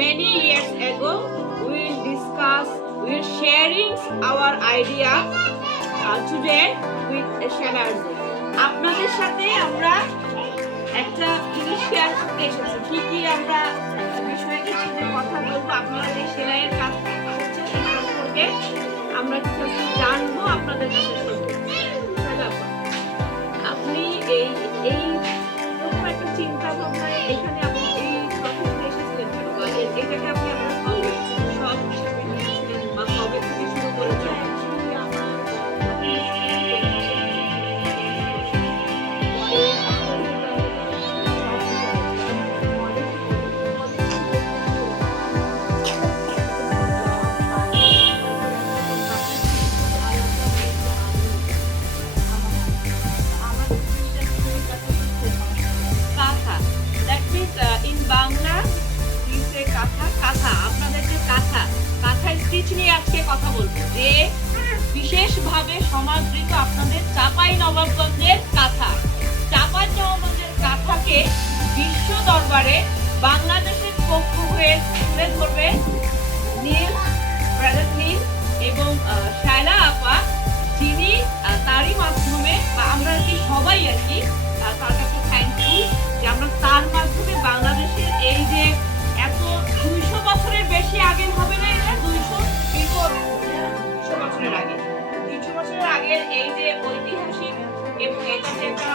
many years ago, we're sharing our idea today with Shalarzi. আপনাদের সাথে আমরা একটা জিনিস শেয়ার করতে এসেছি। কি আমরা বিষয়ে কিছু কথা বলবো, আপনারা যে সেলাইয়ের কাজ করছেন সেই সম্পর্কে আমরা কিছু জানবো, আপনাদের কাছে শুনবো। আপনি এই রকম একটা চিন্তা ভাবনায় এখানে আপনি এই প্রফেশনে এসেছিলেন কেন, বা এটাকে আপনি আপনার কবে সব হিসেবে নিয়েছিলেন বা কবে থেকে শুরু করেছেন? কথা বলবো যে বিশেষভাবে সমাদৃত আপনাদের চাঁপাইনবাবগঞ্জের কাঁথা। চাঁপাইনবাবগঞ্জের কাঁথাকে বিশ্ব দরবারে বাংলাদেশের পক্ষ হয়ে তুলে ধরবে নীল এবং শায়লা আপা, যিনি তারই মাধ্যমে বা আমরা কি সবাই আর কি তার কাছে থ্যাঙ্কফুল যে আমরা তার মাধ্যমে বাংলাদেশের এই যে এত 200 বছরের বেশি আগে হবে না, এটা 200 বছরের আগে, 200 বছরের আগের এই যে ঐতিহাসিক এবং এটা যে একটা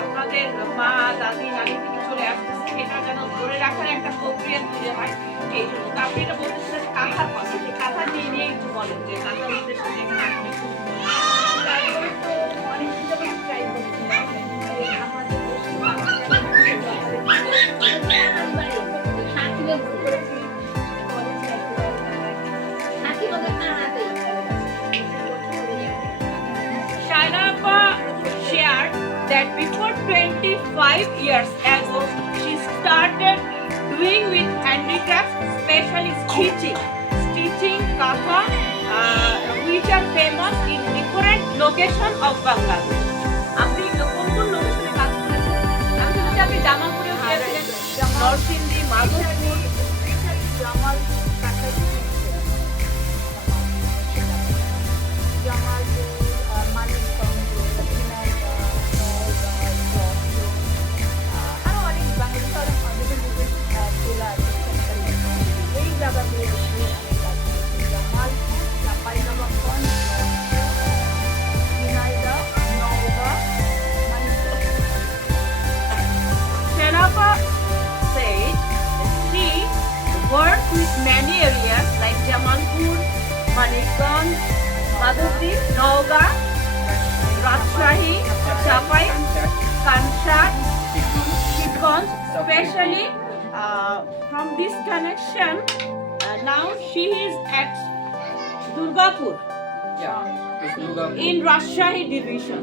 আপনাদের মা দাদি নানি থেকে চলে আসতেছে, এটা যেন ধরে রাখার একটা প্রক্রিয়া তৈরি হয়। এই জন্য আপনি এটা বলতেছিলেন কাঁথার কথা, যে কাঁথা নিয়ে একটু বলেন যে কাঁথার উদ্দেশ্য এখানে আসলে that before 25 years ago she started doing with handicrafts, especially stitching katha which are famous in different locations of Bangladesh. আপনি কোন লোকেশনে কাজ করেছেন? আমি শুনছি আপনি জামালপুরে গিয়েছিলেন, নরসিংদী, মাধবপুর, Jamal Manikganj, Madhuri, Nauga, Rajshahi, Chapai, Kanshat, Shibganj, especially from this connection, now she is at Durgapur in Rajshahi division.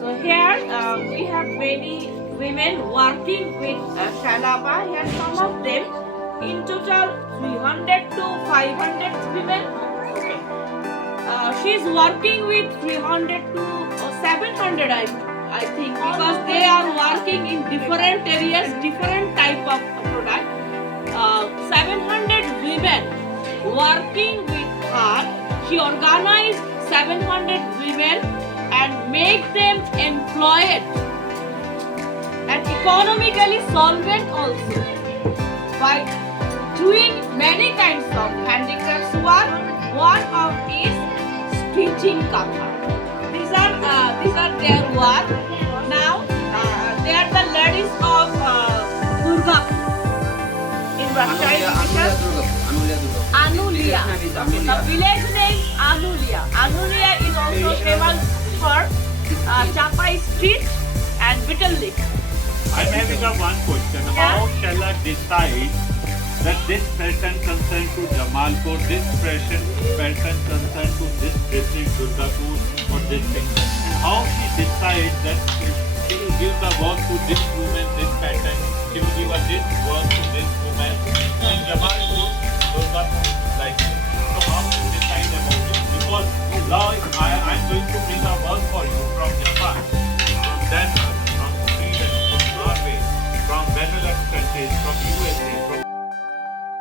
So here we have many women working with Shalaba. Here some of them, in total 300 to 500 women. She is working with 300 to 700 I think, because they are working in different areas, different type of product. 700 women working with her. She organized 700 women and make them employed and economically solvent also by doing many kinds of handicrafts work. One of is stitching katha. These are their work. Now they are the ladies of Durgapur in Rajshahi division. Anulia. The village name Anulia. Anulia is also famous for Chapai street and Betel leaf. I'm having one question. Yeah? How shall I decide that this person concerned to Jamalpur, this person concerned to this district, Durgapur, or this thing? And how she decides that she will give the work to this woman, this pattern, she will give her this work to